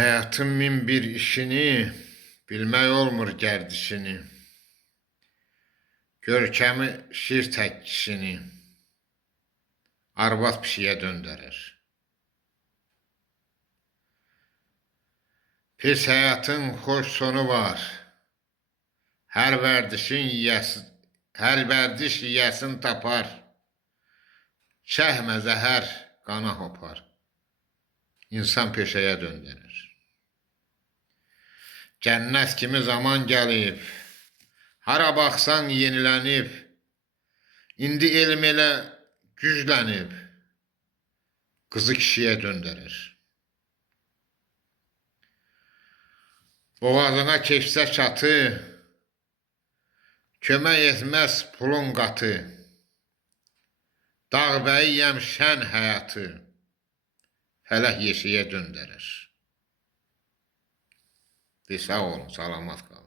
Hayatın min bir işini, bilmək olmur gərdişini. Görkəmi şir tək kişini, arvad pişiyə döndərir. Pis həyatın xoş sonu var, hər vərdiş yiyəsin tapar, çəkmə zəhər qana hopar, insan peşəyə döndərir. Cənnət kimi zaman gəlib, hara baxsan yenilənib, indi elm elə güclənib, qızı kişiyə döndərir. Boğazına keçsə çatı, kömək etməz pulun qatı, dağbəyiyəm şən həyatı, fələk yeşiyə döndərir. Sağ olun, salamat qalın.